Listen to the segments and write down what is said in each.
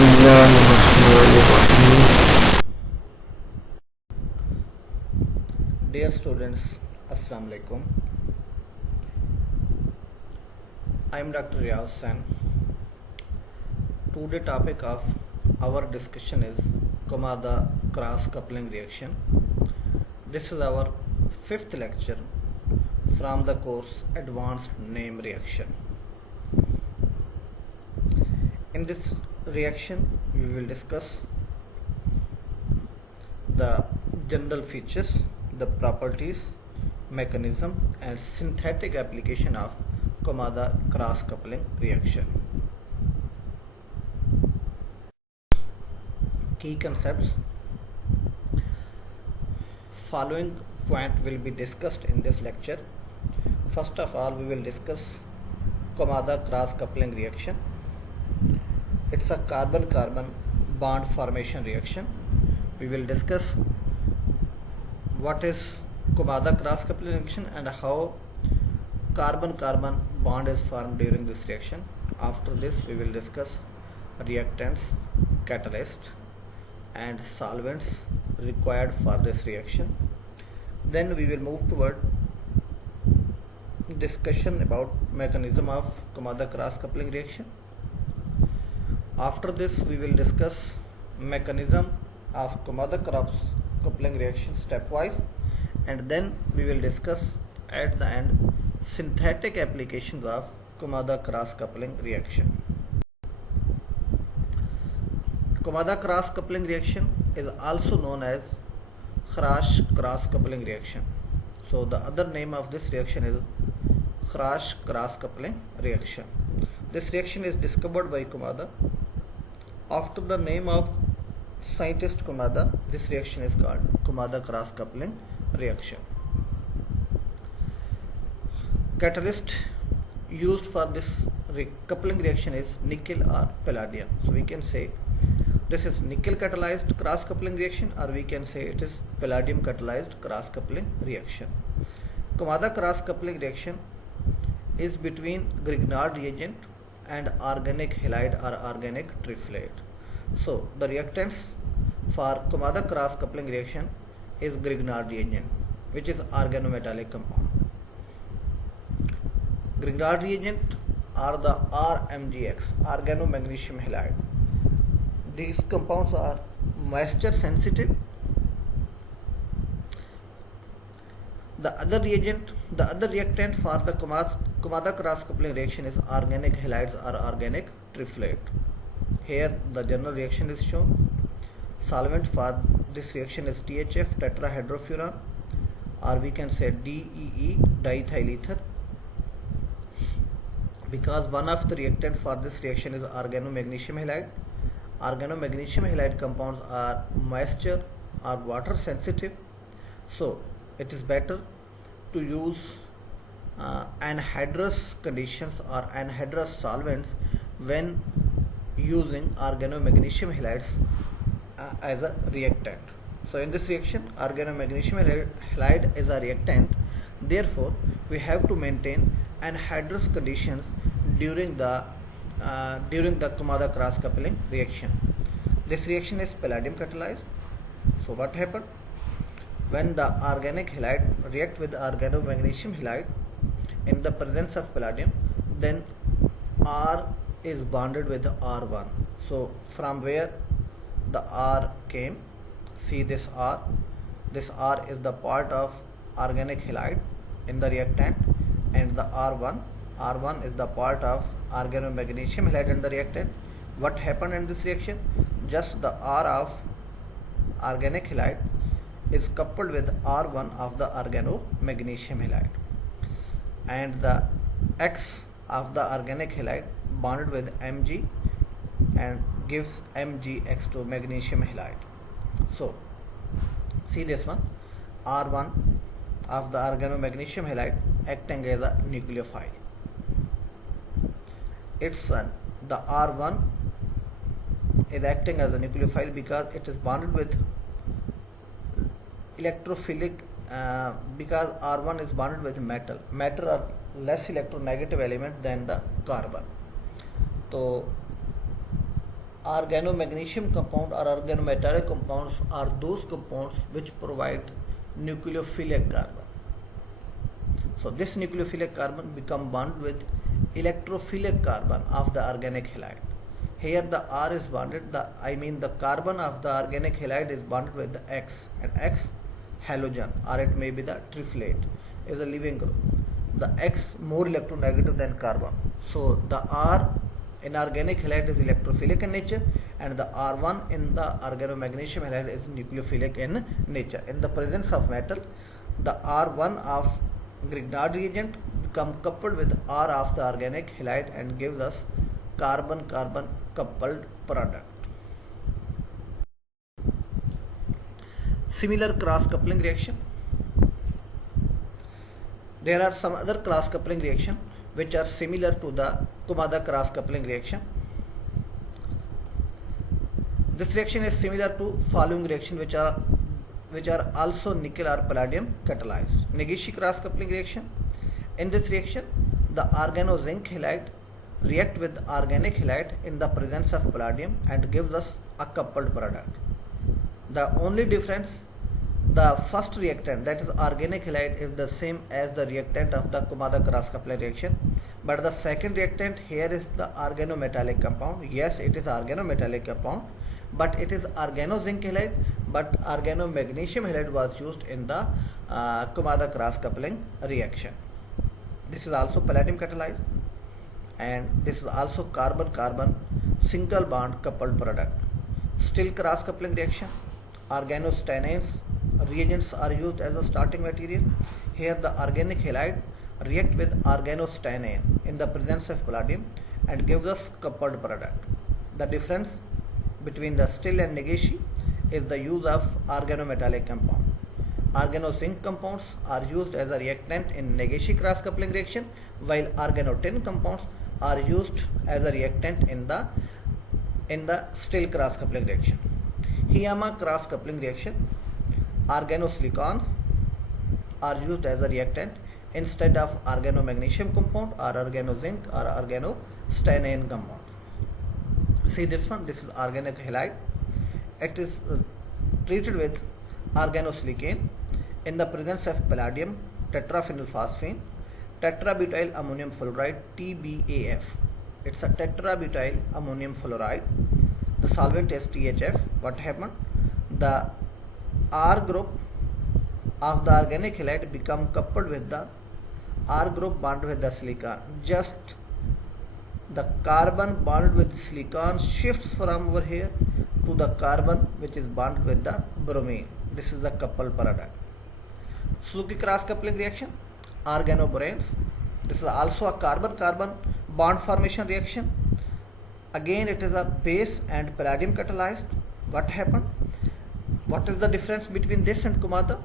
الله الرحمن الرحيم. Dear students, Assalamu alaikum. I am Dr. Riyaz Sen. Today topic of our discussion is Komada cross coupling reaction. This is our fifth lecture from the course Advanced Name Reaction. In this reaction we will discuss the general features, the properties, mechanism and synthetic application of Komada cross coupling reaction. Key concepts. Following point will be discussed in this lecture. First of all, we will discuss Komada cross coupling reaction. It's a carbon-carbon bond formation reaction. We will discuss what is Komada cross coupling reaction and how carbon-carbon bond is formed during this reaction. After this, we will discuss reactants, catalyst and solvents required for this reaction. Then we will move toward discussion about mechanism of Komada cross coupling reaction. After this, we will discuss mechanism of Komada cross coupling reaction stepwise, and then we will discuss at the end synthetic applications of Komada cross coupling reaction. Komada cross coupling reaction is also known as Kharash cross coupling reaction. So the other name of this reaction is Kharash cross coupling reaction. This reaction is discovered by Komada. After the name of scientist Komada, this reaction is called Komada cross coupling reaction. Catalyst used for this coupling reaction is nickel or palladium. So we can say this is nickel catalyzed cross coupling reaction, or we can say it is palladium catalyzed cross coupling reaction. Komada cross coupling reaction is between Grignard reagent and organic halide or organic trifluoride. So the reactants for Komada cross coupling reaction is Grignard reagent, which is organometallic compound. Grignard reagent are the RMGX, organomagnesium halide. These compounds are moisture sensitive. The other reactant for the Komada cross coupling reaction is organic halides or organic trifluoride. Here the general reaction is shown. Solvent for this reaction is THF, tetrahydrofuran, or we can say DEE, diethyl ether. Because one of the reactant for this reaction is organomagnesium halide. Organomagnesium halide compounds are moisture or water sensitive, so it is better to use anhydrous conditions or anhydrous solvents when using organomagnesium halides as a reactant. So in this reaction, organomagnesium halide is a reactant. Therefore, we have to maintain anhydrous conditions during the Komada cross coupling reaction. This reaction is palladium catalyzed. So what happened? When the organic halide react with organomagnesium halide in the presence of palladium, then R is bonded with R1. So from where the R came, see this R. This R is the part of organic halide in the reactant, and the R1 is the part of organomagnesium halide in the reactant. What happened in this reaction? Just the R of organic halide is coupled with R1 of the organomagnesium halide, and the X of the organic halide bonded with Mg and gives MgX to magnesium halide. So see this one, R1 of the organomagnesium halide acting as a nucleophile. It's the R1 is acting as a nucleophile because it is bonded with electrophilic, because R1 is bonded with metal. Metal are less electronegative element than the carbon. So Organomagnesium compound or organometallic compounds are those compounds which provide nucleophilic carbon. So this nucleophilic carbon become bonded with electrophilic carbon of the organic halide. Here the R is bonded, the carbon of the organic halide is bonded with the X, and X halogen, or it may be the triflate, is a leaving group. The X more electronegative than carbon. So the R in organic halide is electrophilic in nature, and the R1 in the organomagnesium halide is nucleophilic in nature. In the presence of metal, the R1 of Grignard reagent become coupled with R of the organic halide and gives us carbon-carbon coupled product. Similar cross coupling reaction. There are some other cross coupling reaction which are similar to the Kumada cross coupling reaction. This reaction is similar to following reaction which are also nickel or palladium catalyzed. Negishi cross coupling reaction. In this reaction, the organo-zinc halide react with organic halide in the presence of palladium and gives us a coupled product. The only difference, the first reactant, that is organic halide, is the same as the reactant of the Kumada cross coupling reaction, but the second reactant here is the organometallic compound. Yes, it is organometallic compound, but it is organo-zinc halide, but organomagnesium halide was used in the Kumada cross coupling reaction. This is also palladium catalyzed, and this is also carbon-carbon single bond coupled product. Still cross coupling reaction. Organostananes reagents are used as a starting material. Here the organic halide react with organostanane in the presence of palladium and gives us coupled product. The difference between the still and Negishi is the use of organometallic compound. Organo-zinc compounds are used as a reactant in Negishi cross coupling reaction, while organo-tin compounds are used as a reactant in the still cross coupling reaction. Hiyama cross coupling reaction, organosilicons are used as a reactant instead of organomagnesium compound or organo-zinc or organostanane compound. See this one, this is organic halide. It is treated with organosilicane in the presence of palladium tetraphenylphosphine, tetrabutyl ammonium fluoride, TBAF. It's a tetrabutyl ammonium fluoride. The solvent is THF. What happened? The R group of the organic halide become coupled with the R group bonded with the silicon. Just the carbon bonded with silicon shifts from over here to the carbon which is bonded with the bromine. This is the coupled product. Suzuki cross coupling reaction, organoboranes. This is also a carbon-carbon bond formation reaction. Again, it is a base and palladium catalyzed. What happened? What is the difference between this and Kumada?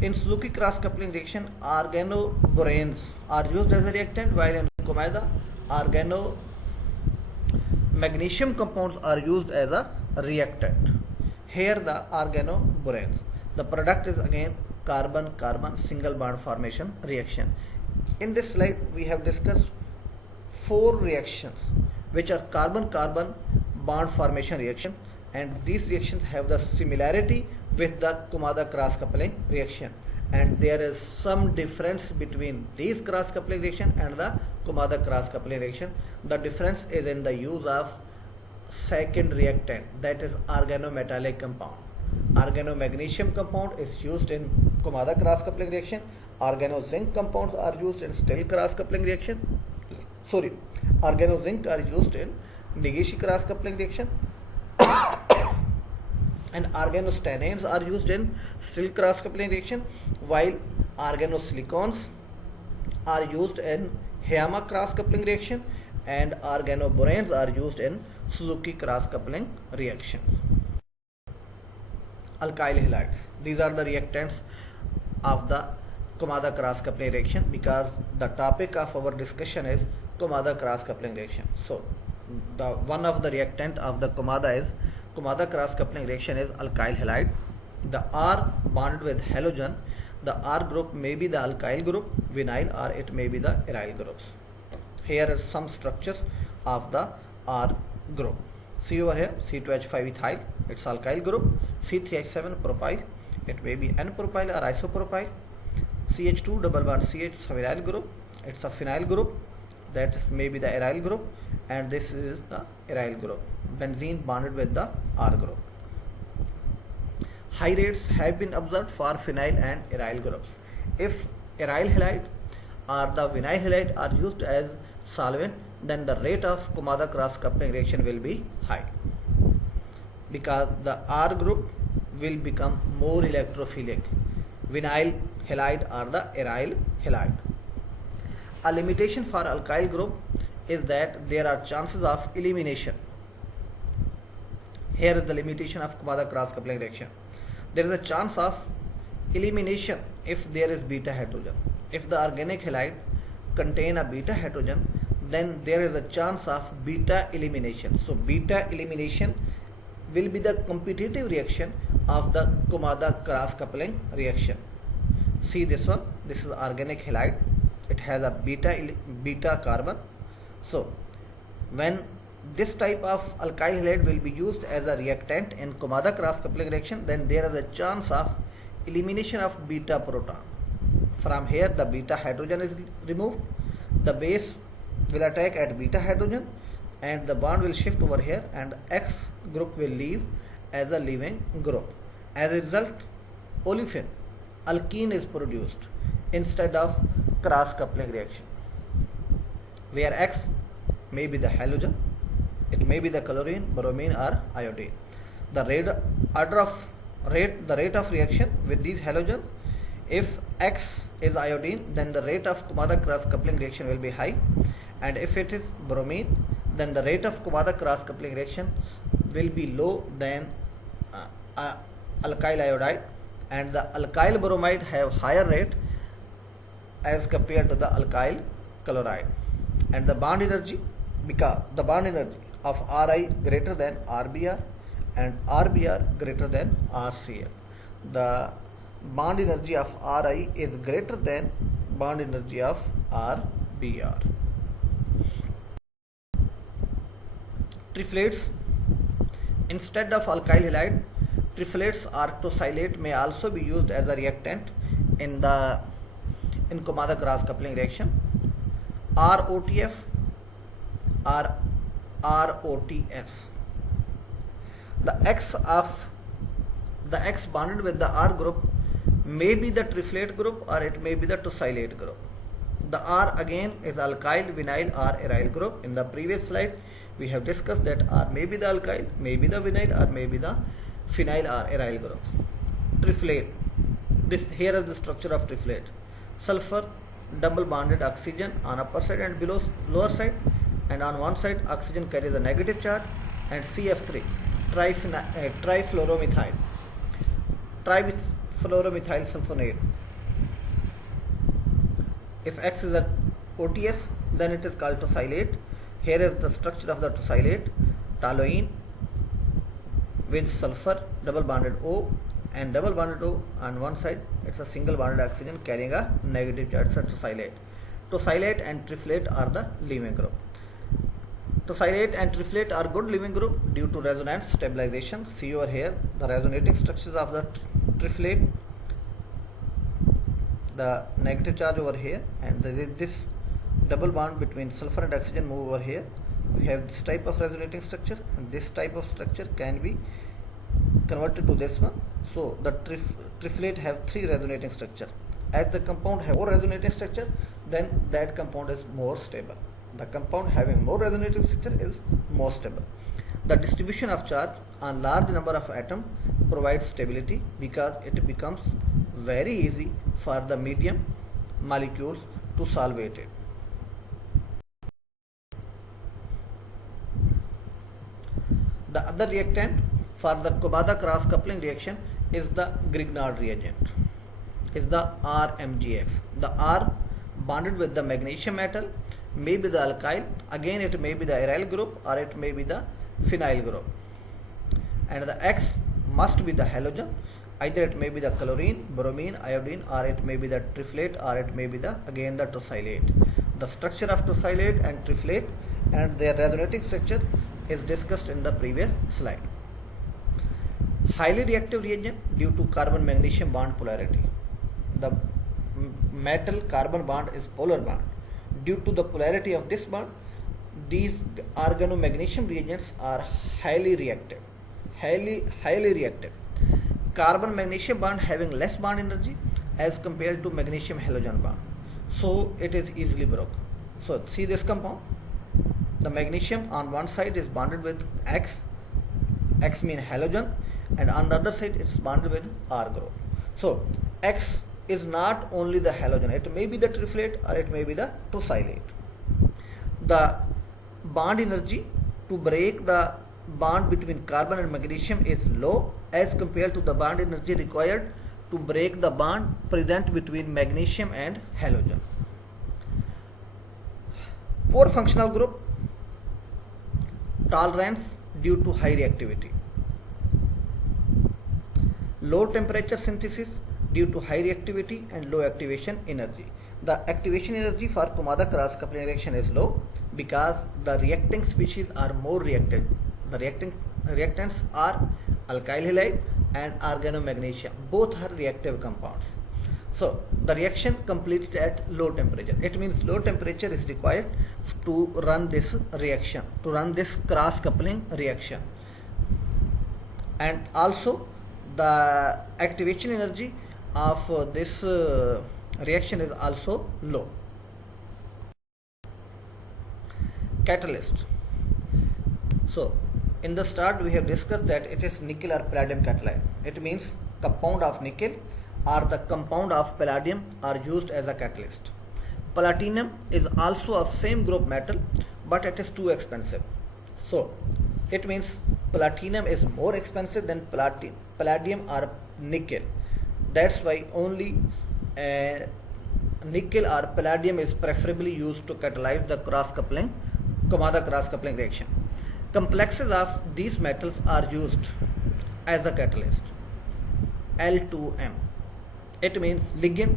In Suzuki cross coupling reaction, organoboranes are used as a reactant, while in Kumada, organomagnesium compounds are used as a reactant. Here the organoboranes. The product is again carbon-carbon single bond formation reaction. In this slide, we have discussed 4 reactions which are carbon-carbon bond formation reaction, and these reactions have the similarity with the Kumada cross coupling reaction, and there is some difference between these cross coupling reaction and the Kumada cross coupling reaction. The difference is in the use of second reactant, that is organometallic compound. Organomagnesium compound is used in Kumada cross coupling reaction. Organo-zinc compounds are used in still cross coupling reaction. Organo-zinc are used in Negishi cross coupling reaction. And organostananes are used in still cross coupling reaction, while organosilicons are used in Hiyama cross coupling reaction, and organoboranes are used in Suzuki cross coupling reactions. Alkyl halides. These are the reactants of the Kumada cross coupling reaction, because the topic of our discussion is Kumada cross coupling reaction. So the one of the reactant of the Kumada cross coupling reaction is alkyl halide. The R bonded with halogen, the R group may be the alkyl group, vinyl, or it may be the aryl groups. Here are some structures of the R group. See over here, C2H5 ethyl, it's alkyl group. C3H7 propyl, it may be N-propyl or isopropyl. CH2 double bond CH vinyl group, it's a phenyl group, that is maybe the aryl group, and this is the aryl group. Benzene bonded with the R group. High rates have been observed for phenyl and aryl groups. If aryl halide or the vinyl halide are used as solvent, then the rate of Kumada cross coupling reaction will be high, because the R group will become more electrophilic, vinyl halide or the aryl halide. A limitation for alkyl group is that there are chances of elimination. Here is the limitation of Kumada cross coupling reaction. There is a chance of elimination if there is beta hydrogen. If the organic halide contain a beta hydrogen, then there is a chance of beta elimination. So beta elimination will be the competitive reaction of the Kumada cross coupling reaction. See this one, this is organic halide, it has a beta carbon. So when this type of alkyl halide will be used as a reactant in Kumada cross coupling reaction, then there is a chance of elimination of beta proton. From here the beta hydrogen is removed, the base will attack at beta hydrogen and the bond will shift over here, and X group will leave as a leaving group. As a result, olefin alkene is produced instead of cross coupling reaction, where X may be the halogen, it may be the chlorine, bromine or iodine. The rate of reaction with these halogens, if X is iodine, then the rate of Kumada cross coupling reaction will be high, and if it is bromine, then the rate of Kumada cross coupling reaction will be low than alkyl iodide, and the alkyl bromide have higher rate as compared to the alkyl chloride. And the bond energy, because the bond energy of Ri greater than Rbr and Rbr greater than Rcl. The bond energy of Ri is greater than bond energy of Rbr. Triflates. Instead of alkyl halide, triflates or tosylate may also be used as a reactant in Kumada cross coupling reaction. ROTF or ROTS. The X bonded with the R group may be the triflate group or it may be the tosylate group. The R again is alkyl, vinyl or aryl group. In the previous slide we have discussed that R may be the alkyl, may be the vinyl or may be the phenyl or aryl group. Triflate. Here is the structure of triflate. Sulfur double bonded oxygen on upper side and below lower side, and on one side oxygen carries a negative charge, and CF3 trifluoromethyl sulfonate. If X is a OTS, then it is called tosylate. Here is the structure of the tosylate: toluene with sulfur double bonded O, and double bonded O on one side, it's a single bonded oxygen carrying a negative charge, so tosylate. Tosylate and triflate are the leaving group. Tosylate and triflate are good leaving group due to resonance stabilization. See over here the resonating structures of the triflate, the negative charge over here, and this double bond between sulfur and oxygen move over here. We have this type of resonating structure, and this type of structure can be converted to this one. So the triflate have three resonating structure. As the compound have more resonating structure, then that compound is more stable. The compound having more resonating structure is more stable. The distribution of charge on large number of atoms provides stability, because it becomes very easy for the medium molecules to solvate it. The other reactant for the Kumada cross coupling reaction is the Grignard reagent, is the RMgX. The R bonded with the magnesium metal may be the alkyl, again it may be the aryl group or it may be the phenyl group, and the X must be the halogen, either it may be the chlorine, bromine, iodine, or it may be the triflate, or it may be the again the tosylate. The structure of tosylate and triflate and their resonating structure is discussed in the previous slide. Highly reactive reagent due to carbon magnesium bond polarity. The metal carbon bond is polar bond. Due to the polarity of this bond, these organomagnesium reagents are highly reactive. Highly reactive. Carbon magnesium bond having less bond energy as compared to magnesium halogen bond. So it is easily broken. So see this compound. The magnesium on one side is bonded with X means halogen, and on the other side it's bonded with R group. So X is not only the halogen, it may be the triflate or it may be the tosylate. The bond energy to break the bond between carbon and magnesium is low as compared to the bond energy required to break the bond present between magnesium and halogen. Poor functional group, tolerance due to high reactivity. Low temperature synthesis due to high reactivity and low activation energy. The activation energy for Kumada cross coupling reaction is low because the reacting species are more reactive. The reactants are alkyl halide and organomagnesium. Both are reactive compounds. So the reaction completed at low temperature. It means low temperature is required to run this reaction, to run this cross coupling reaction. And also the activation energy of this reaction is also low. Catalyst. So in the start we have discussed that it is nickel or palladium catalyst. It means compound of nickel or the compound of palladium are used as a catalyst. Platinum is also of same group metal, but it is too expensive. So it means platinum is more expensive than palladium or nickel. That's why only nickel or palladium is preferably used to catalyze the cross-coupling, Kumada cross-coupling reaction. Complexes of these metals are used as a catalyst. L2M. It means ligand,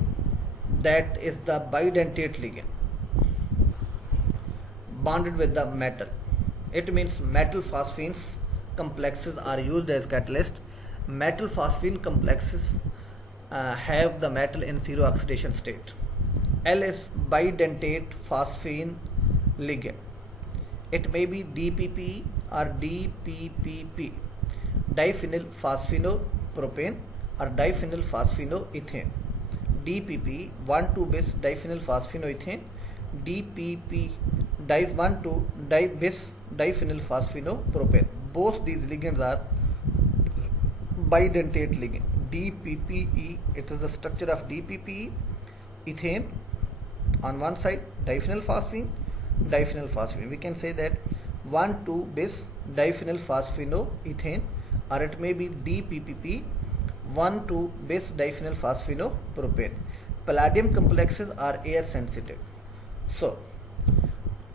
that is the bidentate ligand bonded with the metal. It means metal phosphines complexes are used as catalyst. Metal phosphine complexes have the metal in zero oxidation state. L is bidentate phosphine ligand. It may be DPP or DPPP, diphenyl phosphinopropane or diphenyl phosphinoethane. DPP 1,2-bis diphenyl phosphinoethane, DPP 1,2-bis diphenyl phosphinopropane. Both these ligands are bidentate ligand. DPPE, it is the structure of DPPE, ethane on one side, diphenyl phosphine. We can say that 1,2-bis diphenyl phosphinoethane, or it may be DPPP 1,2-bis diphenyl phosphinopropane. Palladium complexes are air sensitive. So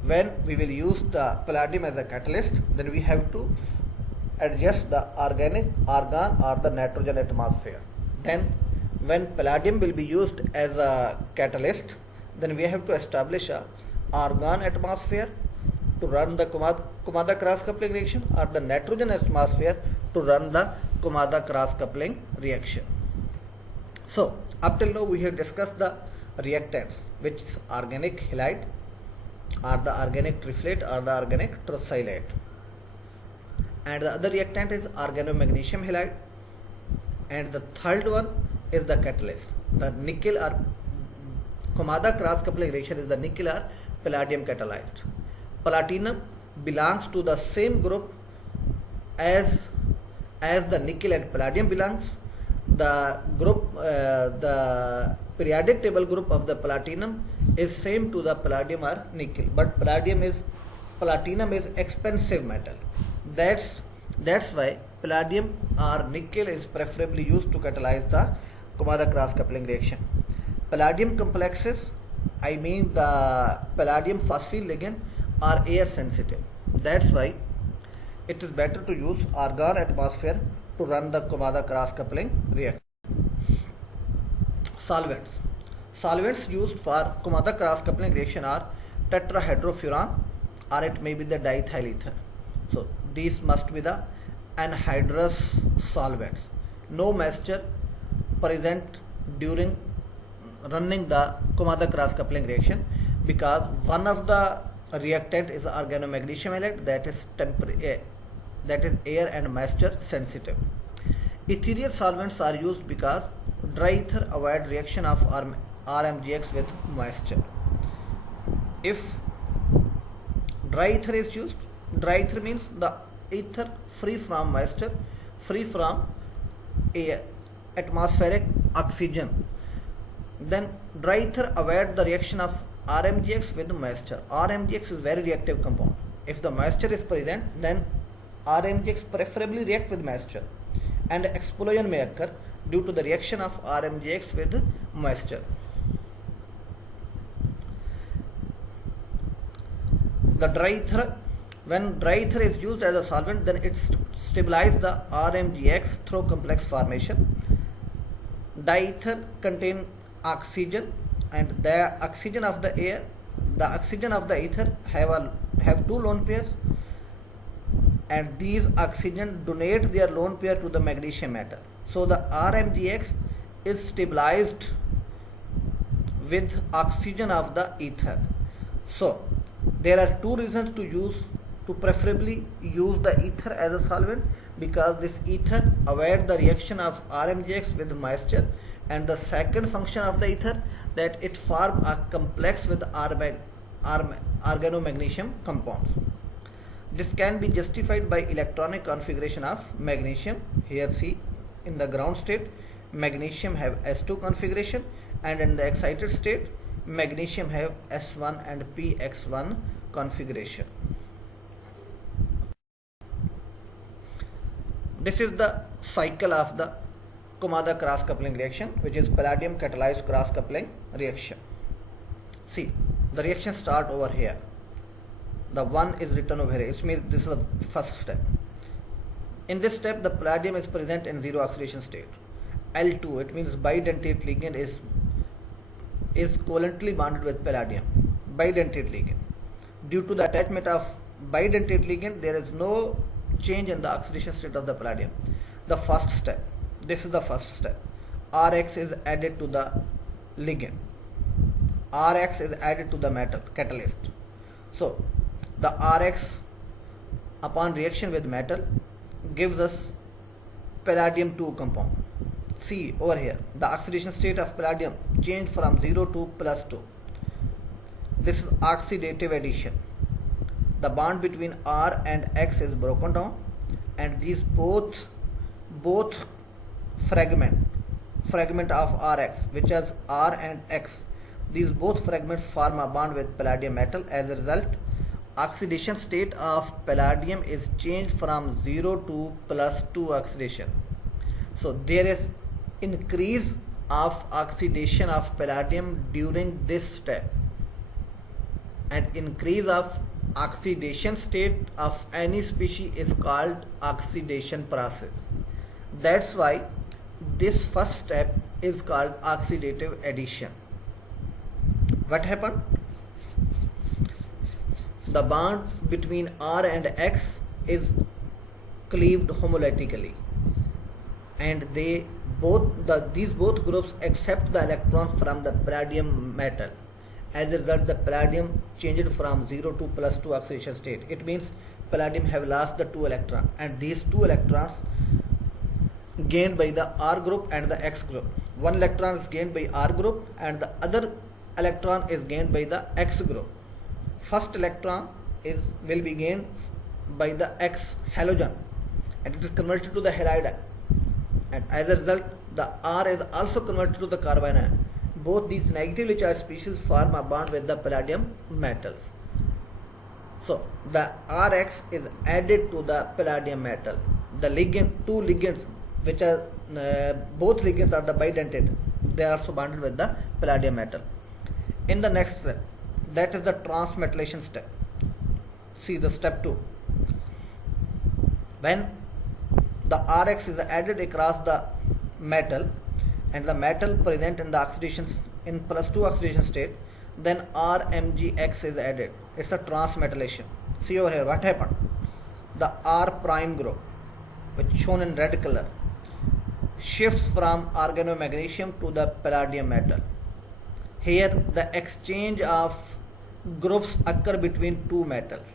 when we will use the palladium as a catalyst, then we have to adjust the argon or the nitrogen atmosphere. Then when palladium will be used as a catalyst, then we have to establish a argon atmosphere to run the Kumada cross coupling reaction, or the nitrogen atmosphere to run the Kumada cross coupling reaction. So up till now we have discussed the reactants, which is organic halide or the organic triflate or the organic tosylate, and the other reactant is organomagnesium halide, and the third one is the catalyst. The nickel or Kumada cross coupling reaction is the nickel or palladium catalyzed. Platinum belongs to the same group as the nickel and palladium belongs. The group, the periodic table group of the platinum is same to the palladium or nickel, but platinum is expensive metal. That's why palladium or nickel is preferably used to catalyze the Kumada cross coupling reaction. Palladium complexes, I mean the palladium phosphine ligand, are air sensitive. That's why it is better to use argon atmosphere to run the Kumada cross coupling reaction. Solvents used for Kumada cross coupling reaction are tetrahydrofuran or it may be the diethyl ether. So these must be the anhydrous solvents. No moisture present during running the Kumada cross coupling reaction, because one of the reactant is organomagnesium halide, that is air and moisture sensitive. Ethereal solvents are used because dry ether avoid reaction of RMGX with moisture. If dry ether is used, dry ether means the ether free from moisture, free from air, atmospheric oxygen. Then dry ether avoid the reaction of RMGX with moisture. RMGX is very reactive compound. If the moisture is present, then RMGX preferably react with moisture, and explosion may occur due to the reaction of RMGX with moisture. The dry ether, when dry ether is used as a solvent, then it stabilizes the RMGX through complex formation. Diether contain oxygen, and the oxygen of the air, the oxygen of the ether have two lone pairs, and these oxygen donate their lone pair to the magnesium metal. So the RMGX is stabilized with oxygen of the ether. So there are two reasons to preferably use the ether as a solvent, because this ether avoid the reaction of RMGX with moisture, and the second function of the ether, that it form a complex with organomagnesium compounds. This can be justified by electronic configuration of magnesium. Here see, in the ground state magnesium have S2 configuration, and in the excited state magnesium have S1 and PX1 configuration. This is the cycle of the Kumada cross coupling reaction, which is palladium catalyzed cross coupling reaction. See, the reaction start over here. The 1 is written over here. It means this is the first step. In this step, the palladium is present in zero oxidation state. L2, it means bidentate ligand is covalently bonded with palladium. Bidentate ligand. Due to the attachment of bidentate ligand, there is no change in the oxidation state of the palladium. The first step. This is the first step. Rx is added to the ligand. Rx is added to the metal catalyst. So the Rx upon reaction with metal gives us palladium 2 compound. See over here, the oxidation state of palladium changed from 0 to +2. This is oxidative addition. The bond between R and X is broken down, and these both fragment of Rx, which has R and X, these both fragments form a bond with palladium metal. As a result, oxidation state of palladium is changed from 0 to +2 oxidation. So there is increase of oxidation of palladium during this step, and increase of oxidation state of any species is called oxidation process. That's why this first step is called oxidative addition. What happened? The bond between R and X is cleaved homolytically, and these both groups accept the electrons from the palladium metal. As a result, the palladium changed from 0 to +2 oxidation state. It means palladium have lost the 2 electrons, and these 2 electrons gained by the R group and the X group. One electron is gained by R group, and the other electron is gained by the X group. First electron will be gained by the X halogen, and it is converted to the halide, and as a result the R is also converted to the carbon ion. Both these negatively charged species form a bond with the palladium metals. So the Rx is added to the palladium metal. The two ligands, which are both ligands are the bidentate, they are also bonded with the palladium metal. In the next step, that is the transmetallation step. See the step 2. When the Rx is added across the metal, and the metal present in the oxidation in +2 oxidation state, then RMgX is added. It's a transmetallation. See over here what happened. The R prime group, which shown in red color, shifts from organomagnesium to the palladium metal. Here the exchange of groups occur between two metals.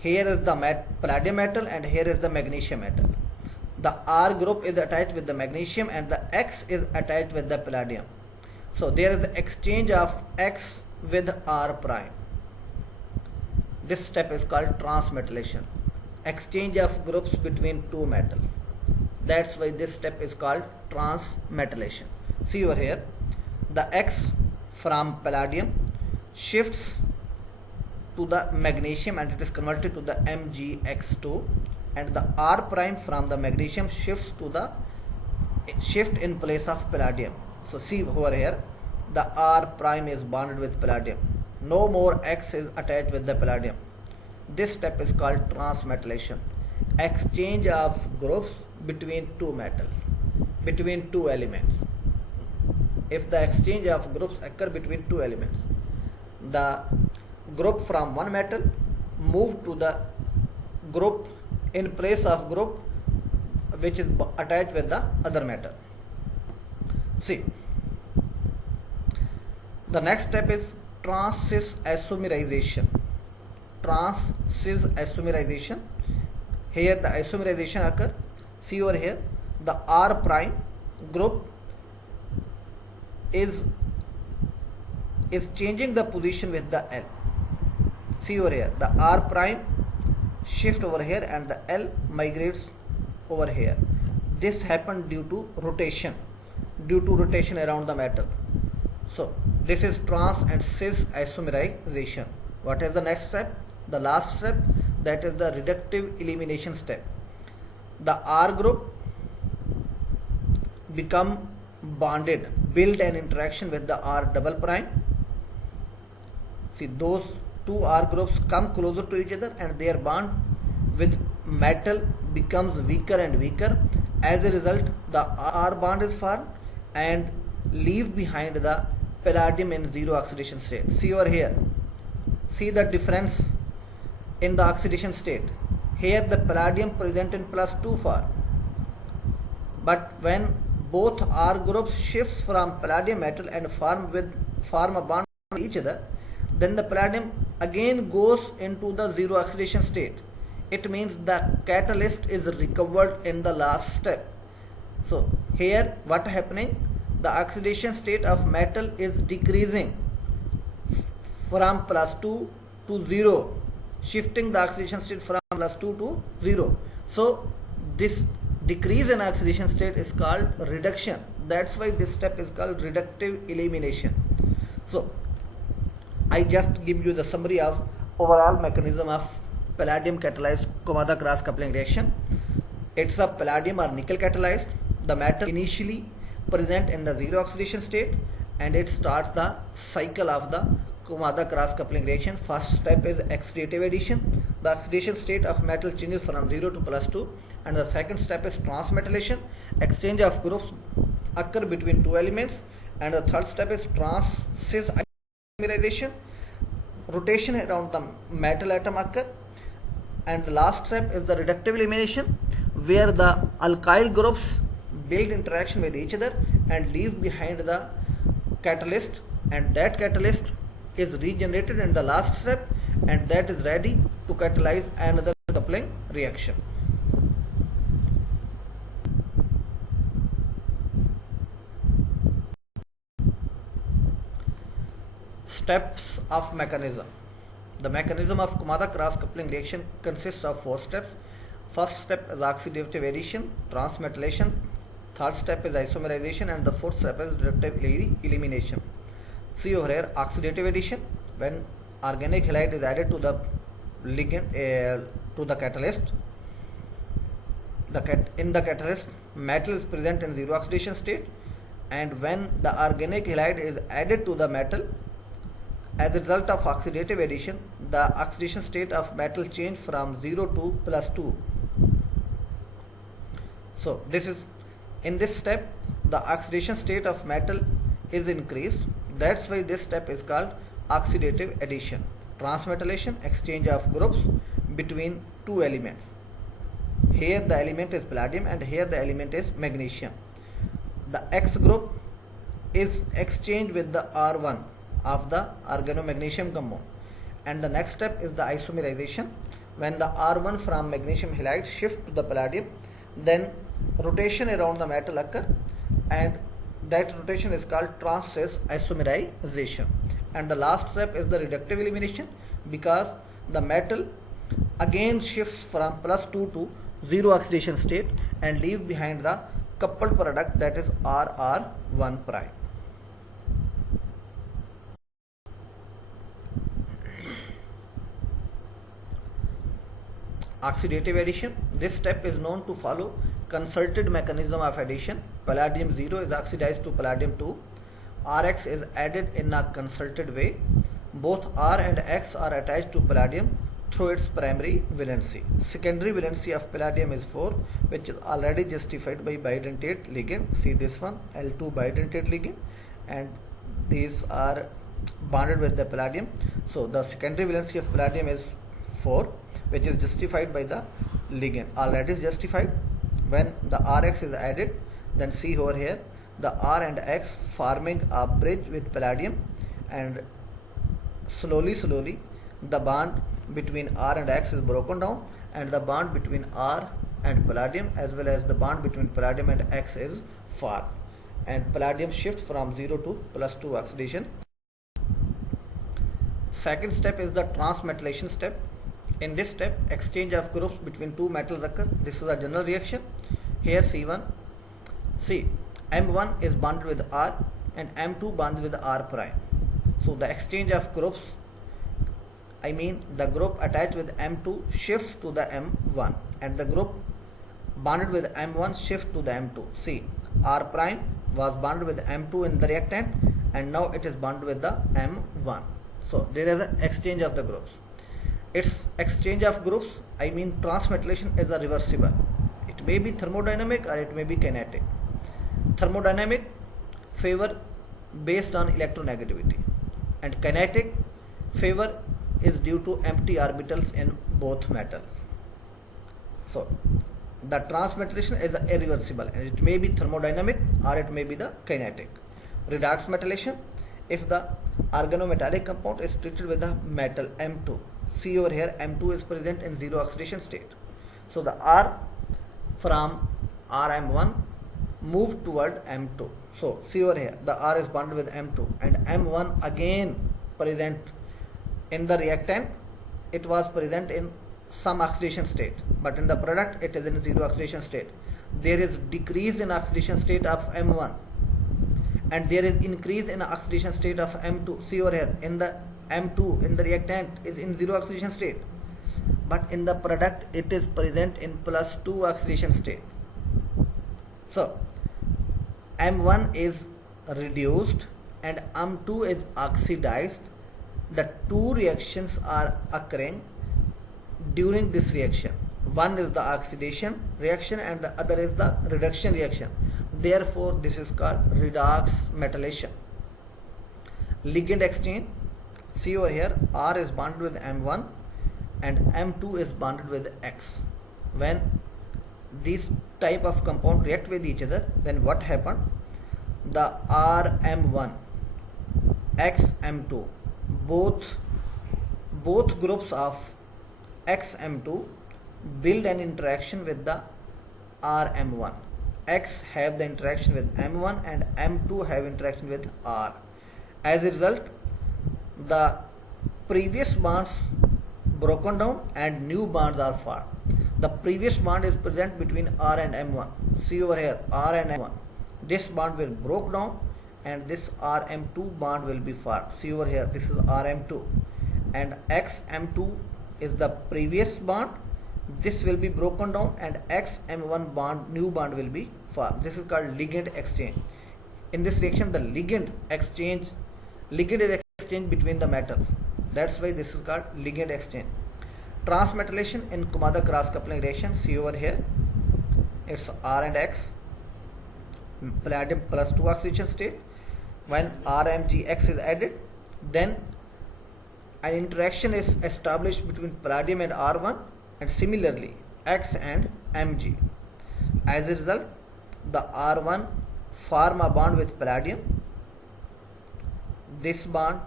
Here is the palladium metal and here is the magnesium metal. The R group is attached with the magnesium and the X is attached with the palladium. So there is exchange of X with R prime. This step is called transmetallation. Exchange of groups between two metals. That's why this step is called transmetallation. See over here, the X from palladium shifts to the magnesium and it is converted to the MgX2, and the R prime from the magnesium shifts to the shift in place of palladium. So see over here, the R prime is bonded with palladium. No more X is attached with the palladium. This step is called transmetallation. Exchange of groups between two metals, between two elements. If the exchange of groups occur between two elements, the group from one metal move to the group in place of group which is attached with the other metal. See, the next step is trans-cis isomerization. Trans-cis isomerization. Here the isomerization occur. See over here, the R prime group is changing the position with the L. See over here, the R prime shift over here and the L migrates over here. This happened due to rotation around the metal. So this is trans and cis isomerization. What is the next step? The last step, that is the reductive elimination step. The R group become bonded, build an interaction with the R double prime. See, those two R groups come closer to each other and their bond with metal becomes weaker and weaker. As a result, the R bond is formed and leave behind the palladium in zero oxidation state. See over here, see the difference in the oxidation state. Here the palladium present in +2 form, but when both R groups shifts from palladium metal and form a bond with each other, then the palladium again goes into the zero oxidation state. It means the catalyst is recovered in the last step. So here what happening? The oxidation state of metal is decreasing from +2 to 0, shifting the oxidation state from +2 to 0. So this decrease in oxidation state is called reduction. That's why this step is called reductive elimination. So I just give you the summary of overall mechanism of palladium catalyzed Kumada cross coupling reaction. It's a palladium or nickel catalyzed. The metal initially present in the zero oxidation state and it starts the cycle of the Kumada cross coupling reaction. First step is oxidative addition. The oxidation state of metal changes from 0 to +2, and the second step is transmetallation. Exchange of groups occur between two elements, and the third step is trans-cis isomerization. Rotation around the metal atom occur, and the last step is the reductive elimination, where the alkyl groups build interaction with each other and leave behind the catalyst, and that catalyst is regenerated in the last step, and that is ready to catalyze another coupling reaction. Steps of mechanism. The mechanism of Kumada cross coupling reaction consists of 4 steps. First step is oxidative addition, transmetallation. Third step is isomerization, and the fourth step is reductive elimination. See over here, oxidative addition, when organic halide is added to the ligand to the catalyst. In the catalyst, metal is present in zero oxidation state, and when the organic halide is added to the metal, as a result of oxidative addition, the oxidation state of metal change from 0 to +2. So in this step, the oxidation state of metal is increased. that's why this step is called oxidative addition. Transmetallation, exchange of groups between two elements. Here the element is palladium and here the element is magnesium. The X group is exchanged with the R1 of the organomagnesium compound, and the next step is the isomerization. When the R1 from magnesium halide shift to the palladium, then rotation around the metal occur, and that rotation is called trans-cis isomerization. And the last step is the reductive elimination, because the metal again shifts from +2 to 0 oxidation state and leave behind the coupled product, that is RR1 prime. Oxidative addition. This step is known to follow concerted mechanism of addition. Palladium 0 is oxidized to palladium 2. Rx is added in a concerted way. Both R and X are attached to palladium through its primary valency. Secondary valency of palladium is 4, which is already justified by bidentate ligand. See this one, L2 bidentate ligand, and these are bonded with the palladium. So the secondary valency of palladium is 4, which is justified by the ligand. Already is justified. When the Rx is added, then see over here the R and X forming a bridge with palladium, and slowly the bond between R and X is broken down, and the bond between R and palladium as well as the bond between palladium and X is formed, and palladium shifts from 0 to +2 oxidation. Second step is the transmetallation step. In this step, exchange of groups between two metals occur. This is a general reaction. Here C1, see, M1 is bonded with R and M2 bonded with R prime. So the exchange of groups, I mean the group attached with M2 shifts to the M1, and the group bonded with M1 shifts to the M2. See, R prime was bonded with M2 in the reactant, and now it is bonded with the M1. So there is an exchange of the groups. Its exchange of groups, I mean transmetallation, is a reversible. It may be thermodynamic or it may be kinetic. Thermodynamic favor based on electronegativity, and kinetic favor is due to empty orbitals in both metals. So the transmetallation is irreversible, and it may be thermodynamic or it may be the kinetic. Redox metallation, if the organometallic compound is treated with the metal M2. See over here, M2 is present in 0 oxidation state. So the R from RM1 moved toward M2. So see over here, the R is bonded with M2, and M1 again present in the reactant. It was present in some oxidation state, but in the product it is in 0 oxidation state. There is decrease in oxidation state of M1, and there is increase in oxidation state of M2. See over here, in the M2 in the reactant is in 0 oxidation state, but in the product it is present in +2 oxidation state. So M1 is reduced and M2 is oxidized. The two reactions are occurring during this reaction. One is the oxidation reaction and the other is the reduction reaction. Therefore this is called redox metallation. Ligand exchange, see over here, R is bonded with M1 and M2 is bonded with X. When these type of compound react with each other, then what happened? The RM1, XM2, both groups of XM2 build an interaction with the RM1. X have the interaction with M1 and M2 have interaction with R. As a result, the previous bonds broken down and new bonds are formed. The previous bond is present between R and M1. See over here, R and M1. This bond will broke down and this RM2 bond will be formed. See over here, this is RM2 and XM2 is the previous bond. This will be broken down and XM1 bond, new bond will be formed. This is called ligand exchange. In this reaction, the ligand is exchanged between the metals. That's why this is called ligand exchange. Transmetallation in Kumada cross coupling reaction, see over here, it's R and X, palladium +2 oxidation state. when RMgX is added, then an interaction is established between palladium and R1, and similarly X and Mg. As a result, the R1 form a bond with palladium. This bond,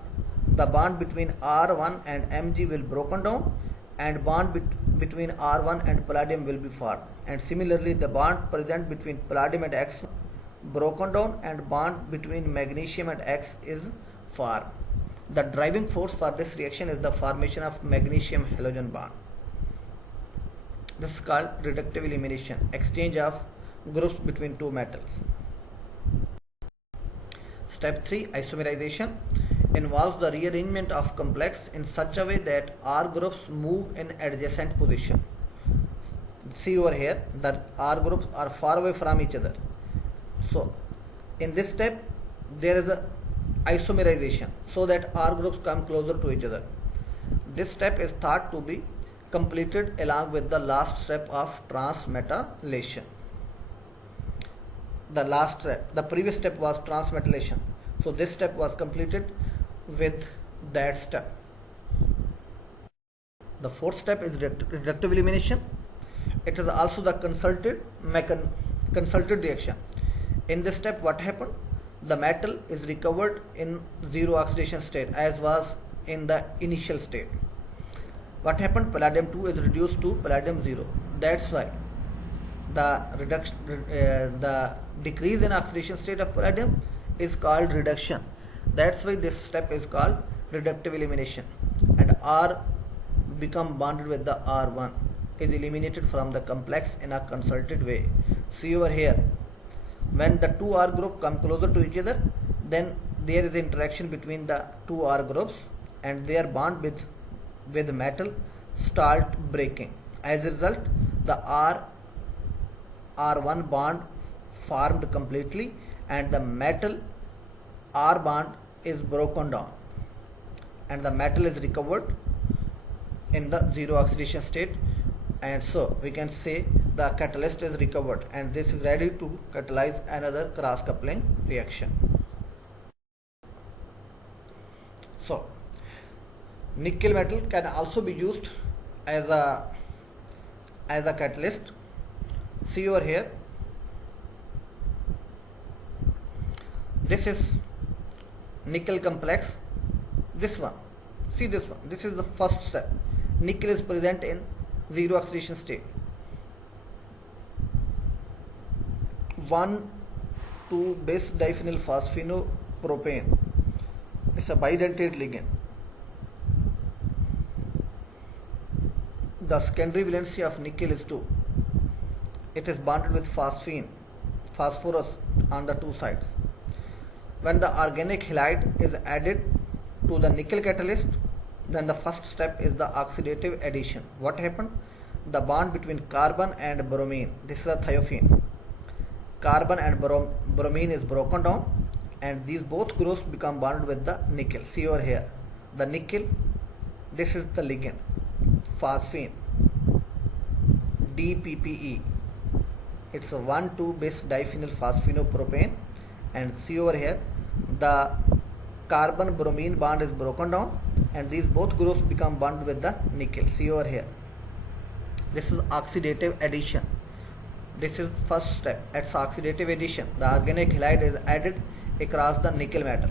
the bond between R1 and Mg will broken down, and bond between R1 and palladium will be formed. And similarly, the bond present between palladium and X broken down, and bond between magnesium and X is formed. The driving force for this reaction is the formation of magnesium halogen bond. This is called reductive elimination, exchange of groups between two metals. Step 3, isomerization, involves the rearrangement of complex in such a way that R groups move in adjacent position. See over here, the R groups are far away from each other. So in this step there is a isomerization so that R groups come closer to each other. This step is thought to be completed along with the last step of transmetallation. The last step, the previous step was transmetallation, so this step was completed with that step. The fourth step is reductive elimination. It is also the consulted reaction. In this step, what happened? The metal is recovered in zero oxidation state as was in the initial state. What happened? Palladium 2 is reduced to palladium 0. That's why the decrease in oxidation state of palladium is called reduction. That's why this step is called reductive elimination, and R become bonded with the R1 is eliminated from the complex in a concerted way. See over here, when the two R group come closer to each other, then there is interaction between the two R groups and their bond with metal start breaking. As a result, the R1 bond formed completely and the metal R bond is broken down and the metal is recovered in the zero oxidation state, and so we can say the catalyst is recovered and this is ready to catalyze another cross coupling reaction. So nickel metal can also be used as a catalyst. See over here, this is nickel complex, this one, see this one, this is the first step. Nickel is present in zero oxidation state. 1,2 bis diphenyl phosphenopropane. It's a bidentate ligand. The secondary valency of nickel is 2. It is bonded with phosphorus on the two sides. When the organic halide is added to the nickel catalyst, then the first step is the oxidative addition. What happened? The bond between carbon and bromine, this is a thiophene. Carbon and bromine is broken down and these both groups become bonded with the nickel. See over here, the nickel, this is the ligand, phosphine, DPPE. It's a 1,2 bis diphenyl phosphenopropane, and see over here, the carbon bromine bond is broken down and these both groups become bonded with the nickel. See over here, this is oxidative addition. This is first step. It's oxidative addition. The organic halide is added across the nickel metal.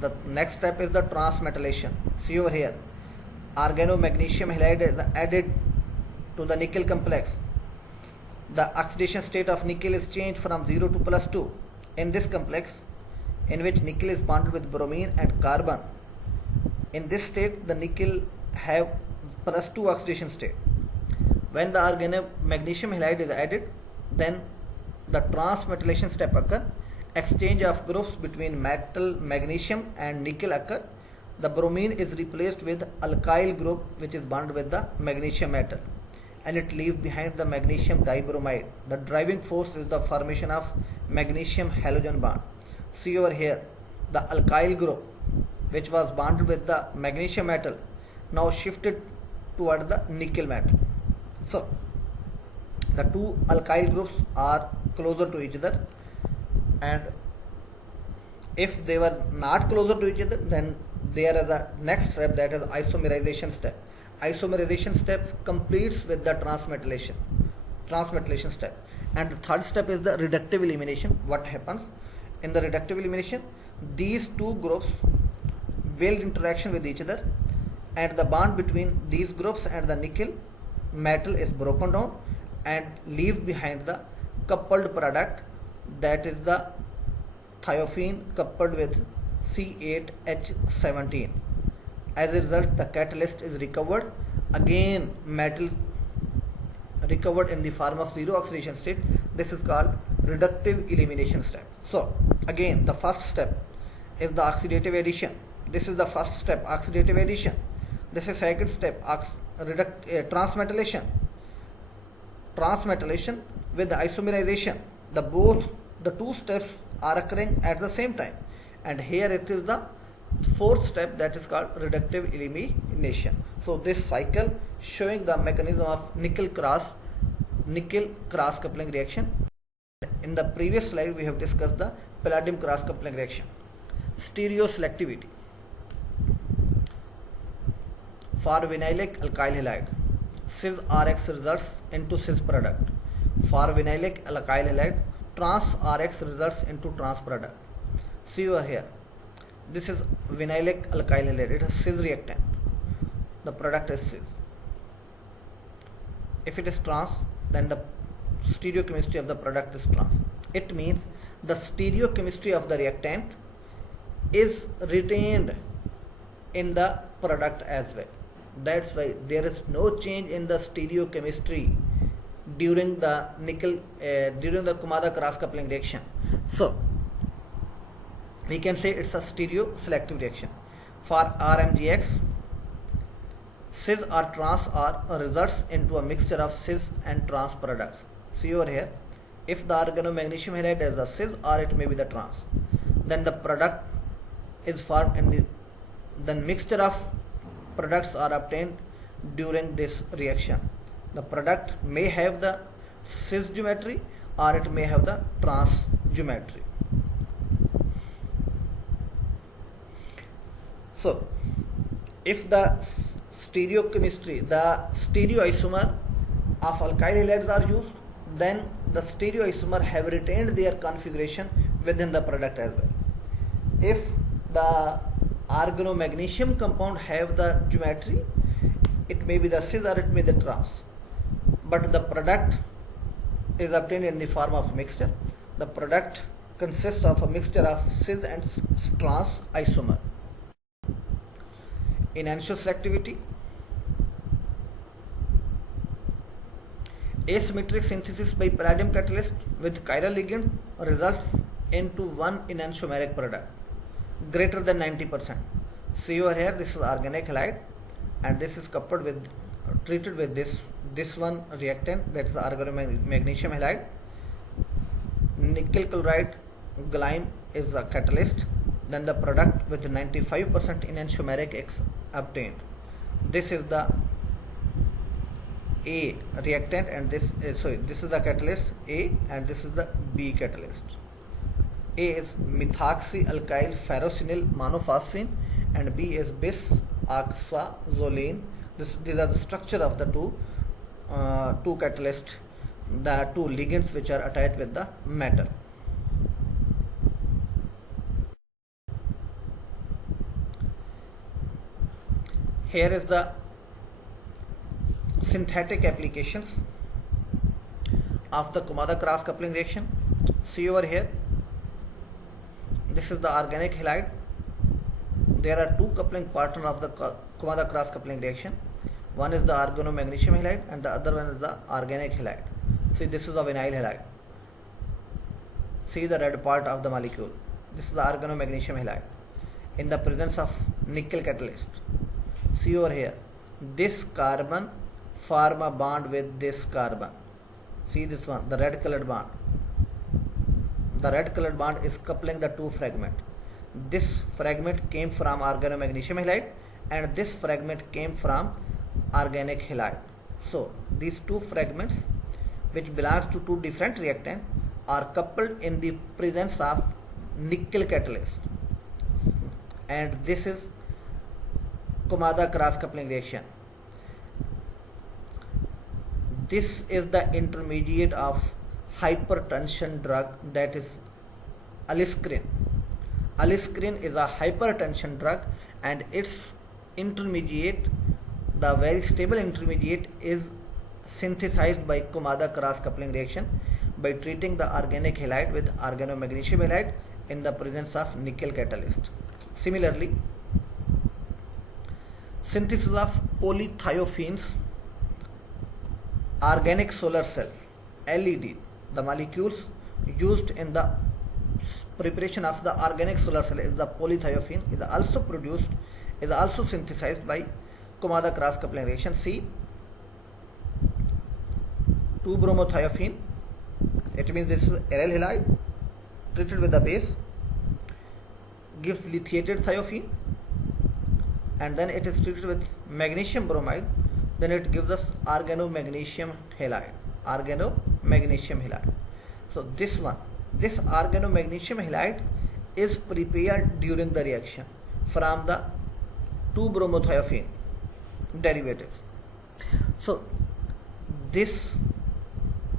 The next step is the transmetallation. See over here, organomagnesium halide is added to the nickel complex. The oxidation state of nickel is changed from 0 to +2 in this complex, in which nickel is bonded with bromine and carbon. In this state, the nickel have +2 oxidation state. When the organomagnesium halide is added, then the transmetallation step occur. Exchange of groups between metal magnesium and nickel occur. The bromine is replaced with alkyl group which is bonded with the magnesium metal, and it leaves behind the magnesium dibromide. The driving force is the formation of magnesium halogen bond. See over here, the alkyl group which was bonded with the magnesium metal now shifted toward the nickel metal. So the two alkyl groups are closer to each other, and If they were not closer to each other, then there is a next step, that is isomerization step. Isomerization step completes with the transmetallation step. And the third step is the reductive elimination. What happens in the reductive elimination? These two groups build interaction with each other, and the bond between these groups and the nickel metal is broken down and leaves behind the coupled product, that is the thiophene coupled with C8H17. As a result, the catalyst is recovered. Again, metal recovered in the form of zero oxidation state. This is called reductive elimination step. So again, the first step is the oxidative addition. This is the first step, oxidative addition. This is second step, transmetallation. Transmetallation with the isomerization. The two steps are occurring at the same time. And here it is the fourth step, that is called reductive elimination. So this cycle showing the mechanism of nickel cross coupling reaction. In the previous slide we have discussed the palladium cross coupling reaction. Stereoselectivity. For vinylic alkyl halides, cis Rx results into cis product. For vinylic alkyl halide, trans Rx results into trans product. See over here, this is vinylic alkyl halide, it is cis reactant, the product is cis. If it is trans, then the stereochemistry of the product is trans. It means the stereochemistry of the reactant is retained in the product as well. That's why there is no change in the stereochemistry during the Kumada cross coupling reaction. So we can say it's a stereoselective reaction. For RMGX, cis or trans or results into a mixture of cis and trans products. See over here, if the organomagnesium halide is a cis or it may be the trans, then the product is formed and then mixture of products are obtained during this reaction. The product may have the cis geometry or it may have the trans geometry. So if the stereochemistry, the stereoisomer of alkyl halides are used, then the stereoisomer have retained their configuration within the product as well. If the organomagnesium compound have the geometry, it may be the cis or it may be the trans, but the product is obtained in the form of mixture. The product consists of a mixture of cis and trans isomer. Enantioselectivity, asymmetric synthesis by palladium catalyst with chiral ligand results into one enantiomeric product greater than 90%. See over here, this is organic halide and this is coupled with treated with this one reactant, that is organomagnesium halide. Nickel chloride glyme is a catalyst, then the product with 95% enantiomeric X obtained. This is the A reactant and this is the catalyst A and this is the B catalyst. A is methoxyalkyl ferrosinyl monophosphine and B is bis oxazolene. These are the structure of the two catalysts, the two ligands which are attached with the metal. Here is the synthetic applications of the Kumada cross coupling reaction. See over here, this is the organic halide. There are two coupling partners of the Kumada cross coupling reaction. One is the organomagnesium halide and the other one is the organic halide. See, this is the vinyl halide. See the red part of the molecule. This is the organomagnesium halide in the presence of nickel catalyst. See over here, this carbon form a bond with this carbon. See this one, the red colored bond. The red colored bond is coupling the two fragments. This fragment came from organomagnesium halide and this fragment came from organic halide. So these two fragments, which belongs to two different reactants, are coupled in the presence of nickel catalyst, and this is Kumada cross coupling reaction. This is the intermediate of hypertension drug, that is aliskiren. Aliskiren is a hypertension drug, and its intermediate, the very stable intermediate, is synthesized by Kumada cross coupling reaction by treating the organic halide with organomagnesium halide in the presence of nickel catalyst. Similarly, synthesis of polythiophene organic solar cells, LED, the molecules used in the preparation of the organic solar cell is the polythiophene, is also synthesized by Kumada cross coupling reaction. See, 2-bromothiophene, it means this is aryl halide treated with the base, gives lithiated thiophene, and then it is treated with magnesium bromide, then it gives us organomagnesium halide. So this organomagnesium halide is prepared during the reaction from the 2-bromothiophene derivatives. So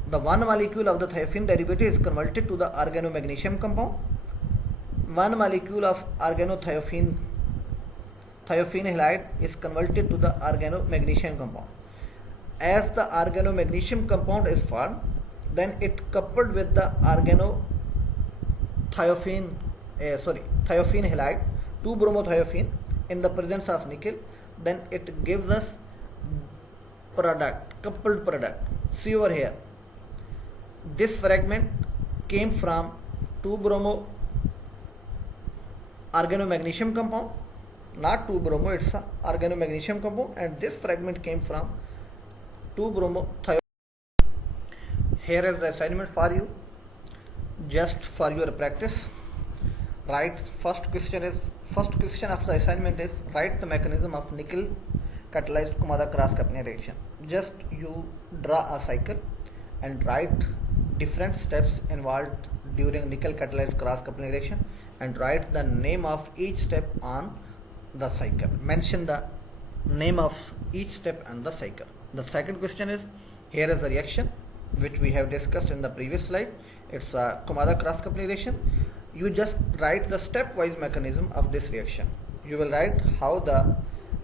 the one molecule of the thiophene derivative is converted to the organomagnesium compound. One molecule of thiophene halide is converted to the organomagnesium compound. As the organomagnesium compound is formed, then it coupled with the thiophene halide, 2-bromothiophene, in the presence of nickel, then it gives us coupled product. See over here, this fragment came from 2-bromo organomagnesium compound, not 2-bromo, it's a organomagnesium compound, and this fragment came from 2-bromothiophene. Here is the assignment for you, just for your practice. Right, first question of the assignment is write the mechanism of nickel catalyzed Kumada cross coupling reaction. Just you draw a cycle and write different steps involved during nickel catalyzed cross coupling reaction, and write the name of each step on the cycle. Mention the name of each step on the cycle. The second question is, here is the reaction which we have discussed in the previous slide. It's a Kumada cross coupling reaction. You just write the stepwise mechanism of this reaction. You will write how the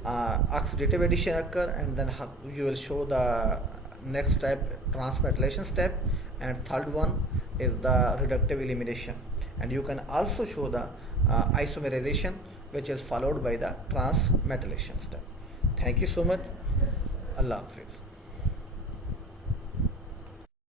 oxidative addition occur, and then you will show the next step, transmetallation step, and third one is the reductive elimination, and you can also show the isomerization, which is followed by the transmetallation step. Thank you so much. Allah Hafiz.